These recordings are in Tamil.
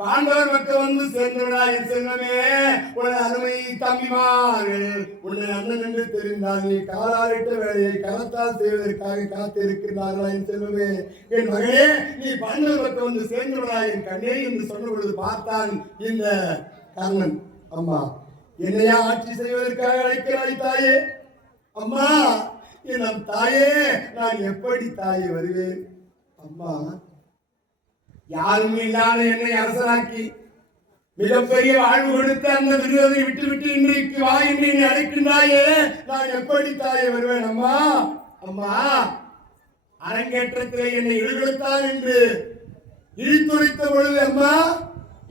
பாண்டவர் மக்கள் வந்து சேர்ந்தவனா என் செல்வமே, உனது அருமை தம்பிமார்கள் உன்னை அண்ணன் என்று தெரிந்தால் நீ காலாலிட்ட வேலையை கரத்தால் செய்வதற்காக காத்து இருக்கிறார்களா என் செல்வமே? என் மகனே, நீ பாண்டவர் மக்கள் வந்து சேர்ந்தவனா என் கண்ணே என்று சொன்ன பொழுது பார்த்தான் இந்த கர்ணன். அம்மா, என்னையா ஆட்சி செய்வதற்காக அழைக்கிறாய் தாயே? அம்மா, என் தாயே, நான் எப்படி தாயே வருவேன்? அம்மா, யாரும் இல்லாத என்னை அரசனாக்கி மிகப்பெரிய வாழ்வு கொடுத்த அந்த துரியோதனை விட்டுவிட்டு இன்றைக்கு வா என்று என்னை அழைக்கின்றாயே, நான் எப்படி தாயே வருவேன்? அம்மா, அம்மா, அரங்கேற்றத்திலே என்னை இழுகொடுத்தான் என்று இழித்துரைத்த பொழுது அம்மா,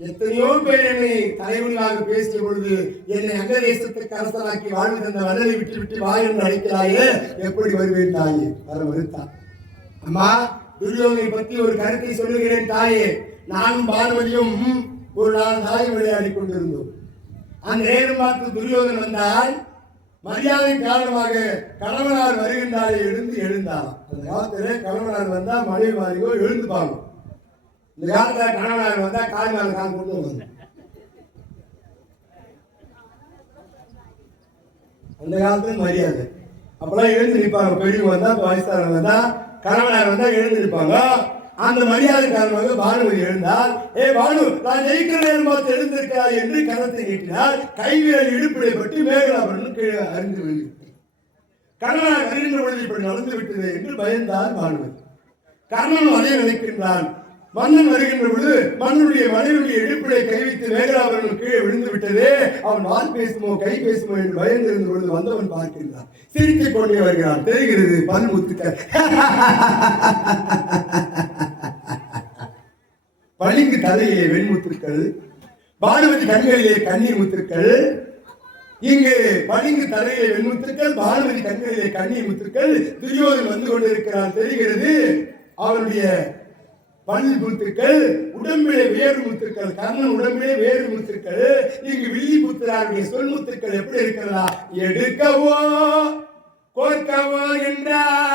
எத்தனையோ பேர் என்னை தலைவலியாக பேசிய பொழுது என்னை அங்க தேசத்துக்கு அரசனாக்கி வாழ்வு தந்த வல்லலை விட்டு வா என்று அழைக்கிறாயே, எப்படி வருவேன் தாயே? வர மறுத்தான். அம்மா, துரியோதனை பற்றி ஒரு கருத்தை சொல்லுகிறேன் தாயே. நானும் பானுமதியும் ஒரு நாள் தாய் விளையாடி கொண்டிருந்தோம். அந்த நேரம் பார்த்து துரியோதன் வந்தால் மரியாதை காரணமாக கணவனார் வருகின்றாலே எழுந்தார். அந்த காலத்திலே கணவனார் வந்தா மனைவி மாறியோ எழுந்துப்பாங்க. இந்த காலத்துல கணவனார் வந்தா கால் மேல கால் கொண்டு வந்த அந்த காலத்துல மரியாதை. அப்பெல்லாம் எழுந்து நிற்பாங்க. பெரியவங்க வந்தா, வயசானவங்க வந்தா, கணவனார் வந்தா எழுந்து நிற்பாங்க. அந்த மரியாதை காரணமாக பானுமதி எழுந்தால், ஏ பானு, நான் ஜெயிக்கிற நேரம் பார்த்து எழுந்திருக்கிறார் என்று கரத்தை நீட்டினார். கைவிரல் இடுப்பிடை பற்றி மேகலாபுரன் கீழே அறிந்து விட்டார். கணவனார் வருகின்ற பொழுது இப்படி நடந்து விட்டது என்று பயந்தார் பானுமதி. கர்ணன் அதே நினைக்கின்றான். மன்னன் வருகின்ற பொழுது மன்னனுடைய மனைவியுடைய இடுப்பிடை கை வைத்து மேகலாபுரன் கீழே விழுந்து விட்டது. அவன் வால் பேசுமோ கை பேசுமோ என்று பயந்திருந்த பொழுது வந்தவன் பார்க்கின்றான். சிரித்துக் கொண்டே வருகிறான். தெரிகிறது பல் முத்துக்கள், பளிங்கு தலையிலே வெண்முத்துக்கள், பானுமதி கண்களிலே கண்ணீர் முத்துக்கள். இங்கு பளிங்கு தலையிலே வெண்முத்துக்கள், பானுமதி கண்களிலே கண்ணீர் முத்துக்கள். துரியோதன் வந்து கொண்டிருக்கிறான். தெரிகிறது அவனுடைய பல் முத்துக்கள், உடம்பிலே வேறு முத்துக்கள். கர்ணன் உடம்பிலே வேறு முத்துக்கள். இங்கு வில்லி புத்திராருடைய சொல் முத்துக்கள் எப்படி இருக்கிறதா? எடுக்கவோ கோர்க்கவோ என்றார்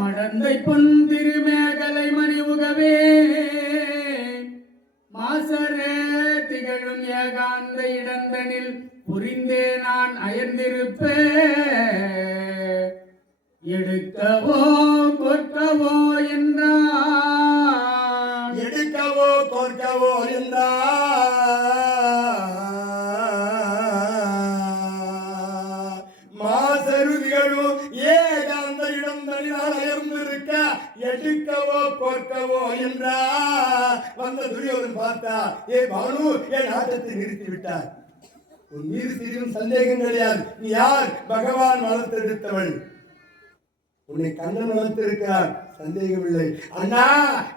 மடந்தை பொன் திருமேகலை மணி உகவே மாசரே திகழும் ஏகாந்த இடந்தனில் புரிந்தே நான் அயர்ந்திருப்பேன். எடுக்கவோ கோர்க்கவோ என்றார், எடுக்கவோ கோர்க்கவோ என்றார். மாசருதிகளும் ஏகாந்த இடம் தனியால் அயர்ந்திருக்க எடுக்கவோ கோர்க்கவோ என்றார். வந்த துரியோதன் பார்த்தா, ஏ பானு, என் ஆட்டத்தை நிறுத்தி விட்டார். உன் மீது சிறிதும் சந்தேகம் கிடையாது. நீ யார்? பகவான் வளர்த்தெடுத்தவள். உன்னை கண்ணன் வளர்த்திருக்கிறார், சந்தேகமில்லை. அண்ணா,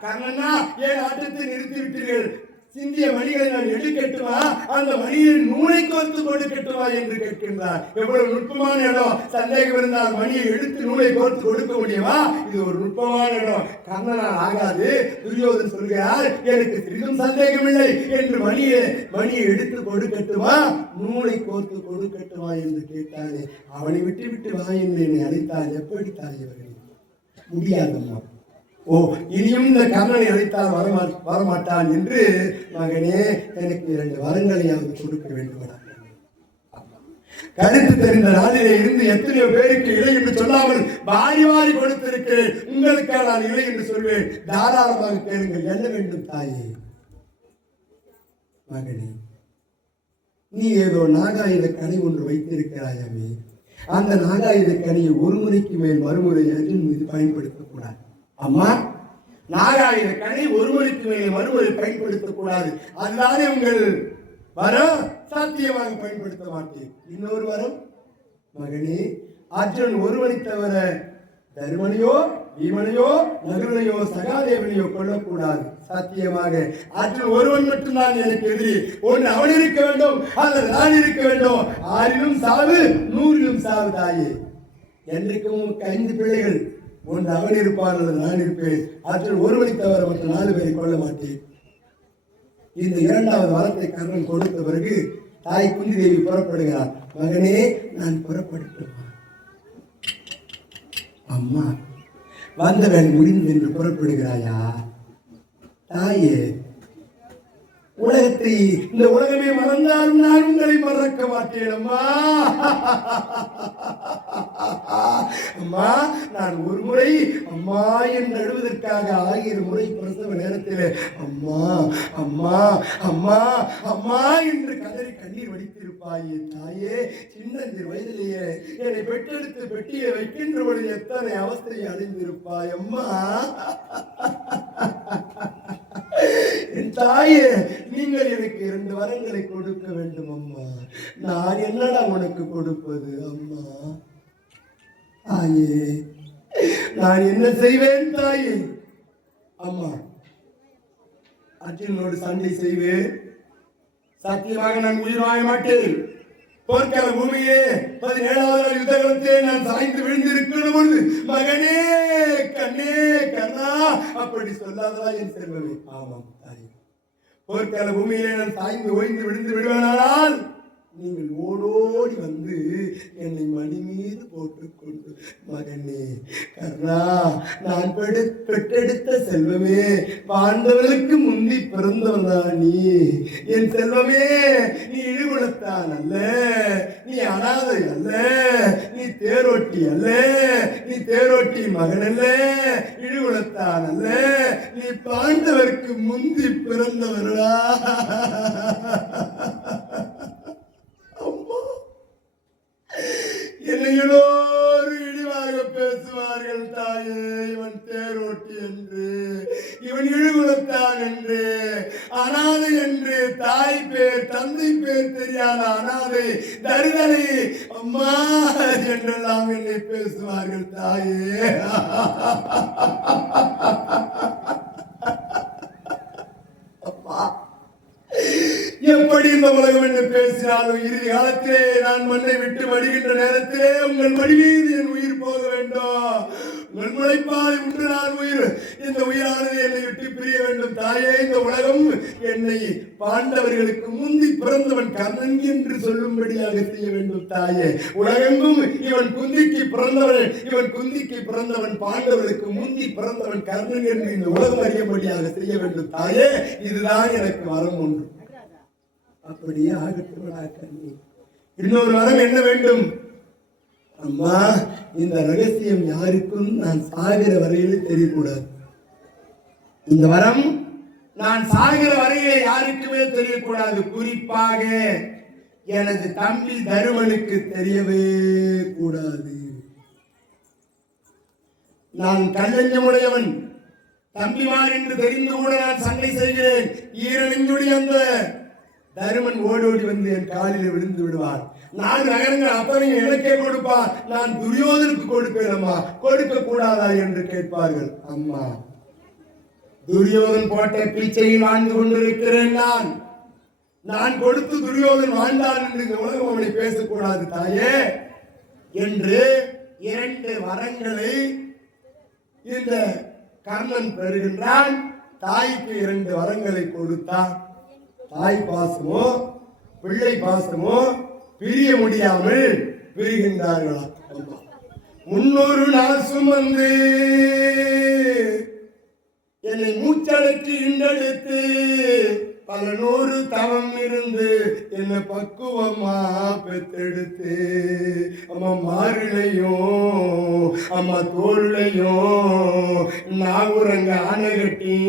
கண்ணண்ணா, ஏன் ஆட்டத்தை நிறுத்தி விட்டீர்கள்? சிந்திய மணிகளை நான் எடுக்கட்டுமா, அந்த மணியில் நூலை கோர்த்து கொடுக்கட்டுமா என்று கேட்கின்றார். எவ்வளவு நுட்பமான இடம். சந்தேகம் இருந்தால் மணியை எடுத்து நூலை கோர்த்து கொடுக்க முடியுமா? இது ஒரு நுட்பமான இடம். கர்ணனால் ஆகாது. துரியோதன் சொல்கிறார், எனக்கு சிறிதும் சந்தேகம் இல்லை என்று மணியை எடுத்து கொடுக்கட்டுமா, நூலை கோர்த்து கொடுக்கட்டுமா என்று கேட்டாரே. அவனை விட்டு விட்டு வா என்று என்னை அழைத்தால் எப்படி தாயவர்கள்? முடியாதம்மா. ஓ, இனியும் இந்த கர்ணனை அழைத்தால் வரமாட்டான் என்று, மகனே, எனக்கு 2 வரங்களையாவது கொடுக்க வேண்டும். கருத்து தெரிந்த நாளிலே இருந்து எத்தனையோ பேருக்கு இல்லை என்று சொல்லாமல் வாரி வாரி கொடுத்திருக்கிறேன். உங்களுக்காக நான் இல்லை என்று சொல்வேன். தாராளமாக கேளுங்கள். என்ன வேண்டும் தாயே? மகனே, நீ ஏதோ நாகாயுத கனி ஒன்று வைத்திருக்கிறாயாமே, அந்த நாகாயுத கனியை ஒரு முறைக்கு மேல் மறுமுறை மீது பயன்படுத்தக்கூடாது. அம்மா, நாகாயுத கனி ஒரு முறைக்கு மேல் மறுமுறை பயன்படுத்தக்கூடாது. அதுதானே உங்கள் வரம். சாத்தியமாக பயன்படுத்த மாட்டேன். இன்னொரு வரம், மகனே, அர்ஜுனன் ஒருவனை தவிர தருமனையோ பீமனையோ நகுலனையோ சகாதேவனையோ கொள்ளக்கூடாது. சாத்தியமாக அர்ஜுனன் ஒருவன் மட்டும்தான் எனக்கு எதிரி. ஒன்று அவன் இருக்க வேண்டும், அல்லது நான் இருக்க வேண்டும். 6லும் சாவு, 100லும் சாவு தாயே. என்றைக்கும் 5 பிள்ளைகள். ஒன்று அவன் இருப்பான், அல்லது நான் இருப்பேன். அர்ஜுனன் ஒருவனை தவிர மற்ற 4 பேரை கொள்ள மாட்டேன். இந்த 2வது வரத்தை கர்ணன் கொடுத்த பிறகு தாய் குந்தி தேவி புறப்படுகிறார். மகனே, நான் புறப்படுத்துமா? அம்மா, வந்த வேலை முடிந்து என்று புறப்படுகிறாயா? தாயே, உலகத்தை இந்த உலகமே மறந்தாலும் நான் உங்களை மறக்க மாட்டேன் அம்மா. அம்மா, நான் ஒரு முறை அம்மா என்று அழுவதற்காக 1000 முறை பிரசவ நேரத்தில் அம்மா அம்மா அம்மா அம்மா என்று கதறி கண்ணீர் வடித்திருப்பாயே தாயே. சின்னஞ்சிறு வயதிலேயே என்னை பெற்றெடுத்து பெட்டியை வைக்கின்ற பொழுது எத்தனை அவஸ்தையை அடைந்திருப்பாய் அம்மா. என் தாயே, நீங்கள் எனக்கு 2 வரங்களை கொடுக்க வேண்டும் அம்மா. நான் என்னடா உனக்கு கொடுப்பது அம்மா? தாயே, நான் என்ன செய்வேன் தாயே? அம்மா, அர்ஜுனோடு சண்டை செய்வேன். சத்தியமாக நான் உயிர் வாழ மாட்டேன். போர்க்கால பூமியே 17வது யுத்தகலத்திலே நான் சாய்ந்து விழுந்திருக்கிற பொழுது மகனே, கண்ணே, கண்ணா அப்படி சொல்லாததா என் செல்வமே? ஆமாம் தாயே, போர்க்கால பூமியிலே நான் சாய்ந்து ஓய்ந்து விழுந்து விடுவேனானால் நீங்கள் ஓடோடி வந்து என்னை மடி மீது போட்டுக்கொண்டு மகனே, கர்ணா, நான் பெற்றெடுத்த செல்வமே, பாண்டவர்களுக்கு முந்தி பிறந்தவனா நீ. என் செல்வமே, நீ இழிகுலத்தான் அல்ல, நீ அனாதை அல்ல, நீ தேரோட்டி அல்ல, நீ தேரோட்டி மகன் அல்ல, இழிகுலத்தான் அல்ல, நீ பாண்டவருக்கு முந்தி பிறந்தவர்களா? என்னையோரு இழிவாக பேசுவார்கள் தாயே. இவன் தேரோட்டி என்று, இவன் இழிகுலத்தான் என்று, அனாதை என்று, தாய் பேர் தந்தை பேர் தெரியாத அனாதை தருதலை அம்மா என்றெல்லாம் என்னை பேசுவார்கள் தாயே. அப்பா, எப்படி இந்த உலகம் என்று பேசினாலும் இறுதி காலத்திலே நான் மண்ணை விட்டு வடிகின்ற நேரத்திலே உங்கள் மடி மீது என் உயிர் போக வேண்டும். உங்கள் முளைப்பால் உண்டு நான் உயிர். இந்த உயிரானது என்னை விட்டு பிரிய வேண்டும் தாயே. இந்த உலகம் என்னை பாண்டவர்களுக்கு முந்தி பிறந்தவன் கர்ணன் என்று சொல்லும்படியாக செய்ய வேண்டும் தாயே. உலகெங்கும் இவன் குந்திக்கு பிறந்தவன், இவன் குந்திக்கு பிறந்தவன், பாண்டவர்களுக்கு முந்தி பிறந்தவன் கர்ணன் என்று இந்த உலகம் அறியும்படியாக செய்ய வேண்டும் தாயே. இதுதான் எனக்கு வரம் ஒன்று. அப்படியே ஆகட்டும். இன்னொரு வரம் என்ன வேண்டும் அம்மா? இந்த ரகசியம் யாருக்கும் நான் சாகிற வரையிலே தெரியக்கூடாது. இந்த வரம் நான் சாகிற வரையிலே யாருக்குமே தெரியக்கூடாது. குறிப்பாக எனது தம்பி தருமனுக்கு தெரியவே கூடாது. நான் கல்லஞ்சமுடையவன், தம்பிமார் என்று தெரிந்து கூட நான் சண்டை செய்கிறேன். ஈரணிஞ்சுடைய அந்த தருமன் ஓடோடி வந்து என் காலில் விழுந்து விடுவார். 4 நகரங்கள் அப்பனையும் எனக்கே கொடுப்பார். நான் துரியோதனுக்கு கொடுப்பேன் அம்மா, கொடுக்க கூடாதா என்று கேட்பார்கள். அம்மா, துரியோதன் போட்ட பிச்சையில் வாழ்ந்து கொண்டிருக்கிறேன் நான். நான் கொடுத்து துரியோதன் வாழ்ந்தான் என்று இந்த உலகம் அவனை பேசக்கூடாது தாயே என்று 2 வரங்களை இந்த கர்ணன் பெறுகின்றான். தாய்க்கு 2 வரங்களை கொடுத்தான். தாய் பாசமோ பிள்ளை பாசமோ பிரிய முடியாமல் பிரிகின்றார்களா? 300 நாள் சுமந்து என்னை மூச்சடைக்கு இண்டெடுத்து பல 100 தவம் இருந்து என்னை பக்குவமா பெத்தெடுத்து அம்மா மாறுலையும் அம்மா தோல்லையும் நாகுரங்க ஆனை கட்டி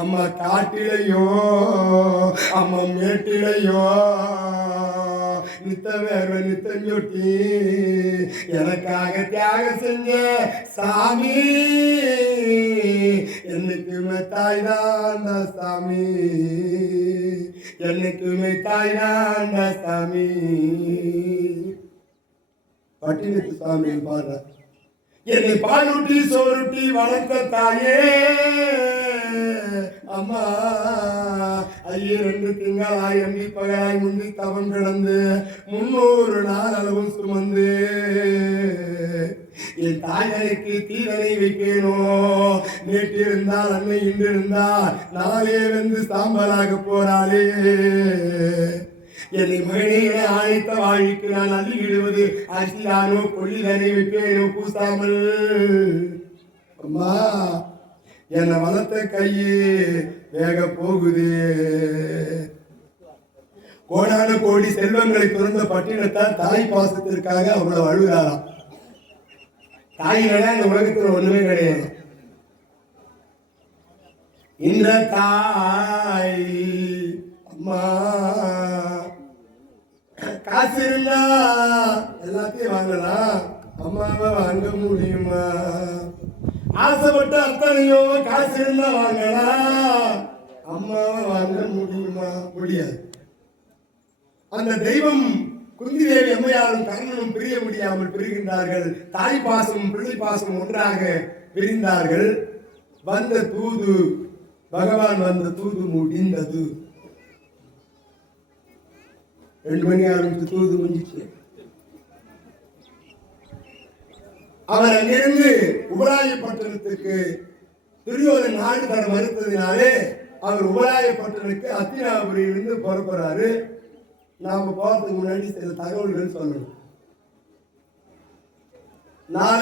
அம்மா காட்டிலையோ அம்மா மேட்டிலையோ நித்த வேர்வை நித்தஞ்சொட்டி எனக்காக தியாகம் செஞ்ச சாமி, என்னைக்குமே தாய்தாண்டா சாமி, என்னைக்குமே தாய்தாண்டா சாமி. பட்டினத்து சாமி பாடுற என்னை பாலூட்டி சோறுட்டி வளர்த்த தாயே அம்மா. 2 திங்களாய் எம்பி பகலாய் முந்தி தவம் கிடந்து 300 நாள் அளவும் சுமந்து என் தாயனுக்கு தீரனை வைக்கணும். நேற்று இருந்தால் அன்னை இன்று இருந்தால் நாளே வந்து சாம்பலாக போறாளே. என்னை மகனே அழைத்த வாழிக்கு நான் அள்ளிவிடுவது அரிசிதானோ கொள்ளிதனை வைப்பேனோ பூசாமல். அம்மா, என்னை வளர்த்த கையே வேக போகுது. கோடான கோடி செல்வங்களை துறந்த பட்டினத்தார் தாய் பாசத்திற்காக அவ்வளவு அழுகிறாராம். தாய்களா இந்த உலகத்தில் ஒண்ணுமே கிடையாது. இந்த தாய் அம்மா காசு இருந்தா எல்லாத்தையும் வாங்கலாம், அம்மாவை வாங்க முடியுமா? ஆசைப்பட்ட அத்தனையோ காசு இருந்தா வாங்கலாம், அம்மாவை வாங்க முடியுமா? முடியாது. அந்த தெய்வம் குந்தி தேவி அம்மையாரும் கர்ணனும் பிரிய முடியாமல் பிரிகின்றார்கள். தாய் பாசமும் பிள்ளை பாசமும் ஒன்றாக பிரிந்தார்கள். வந்த தூது பகவான் வந்த தூது முடிந்தது. 2 மணி ஆரம்பிச்சு தூது முடிஞ்சிச்சு. அவர் அங்கிருந்து உபராயப்பட்டணத்துக்கு துரியோதன் நாடு தர மறுத்ததினாலே அவர் உபராயப்பட்டனுக்கு அத்தினாபுரியிலிருந்து புறப்படுறாரு. நாம போறதுக்கு முன்னாடி சில தகவல்கள் சொல்லணும்.